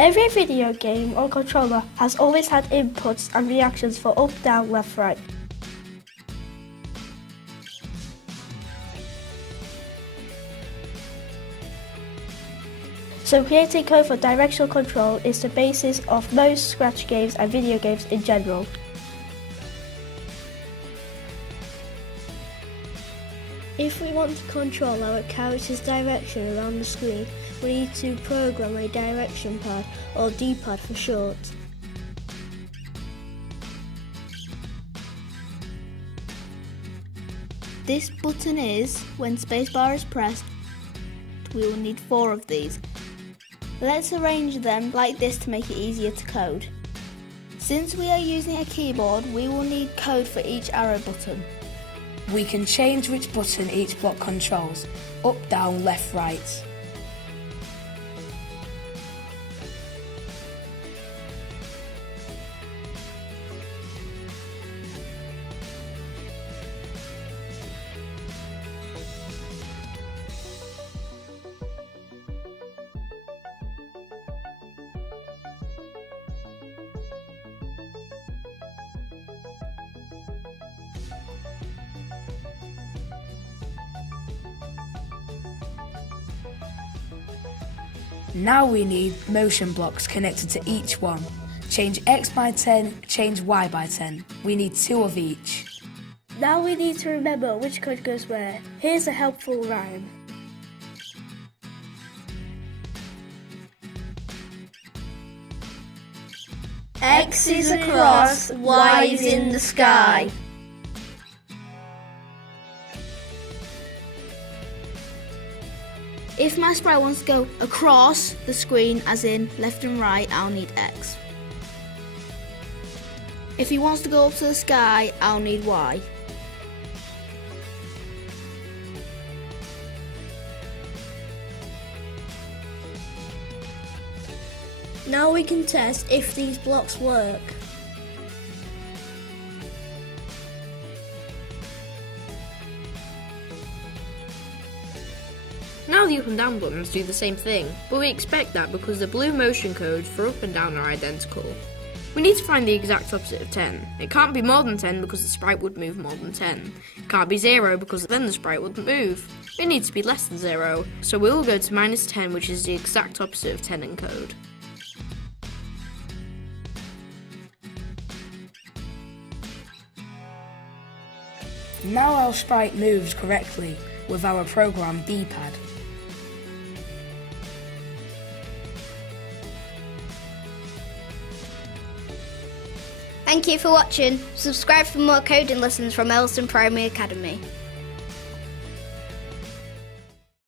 Every video game or controller has always had inputs and reactions for up, down, left, right. So creating code for directional control is the basis of most Scratch games and video games in general. If we want to control our character's direction around the screen, we need to program a direction pad, or D-pad for short. This button is, when spacebar is pressed, we will need 4 of these. Let's arrange them like this to make it easier to code. Since we are using a keyboard, we will need code for each arrow button. We can change which button each block controls, up, down, left, right. Now we need motion blocks connected to each one. Change X by 10, change Y by 10. We need 2 of each. Now we need to remember which code goes where. Here's a helpful rhyme. X is across, Y is in the sky. If my sprite wants to go across the screen, as in left and right, I'll need X. If he wants to go up to the sky, I'll need Y. Now we can test if these blocks work. Now the up and down buttons do the same thing, but we expect that because the blue motion codes for up and down are identical. We need to find the exact opposite of 10. It can't be more than 10 because the sprite would move more than 10. It can't be 0 because then the sprite wouldn't move. It needs to be less than 0, so we will go to -10, which is the exact opposite of 10 in code. Now our sprite moves correctly with our program D-pad. Thank you for watching. Subscribe for more coding lessons from Elliston Primary Academy.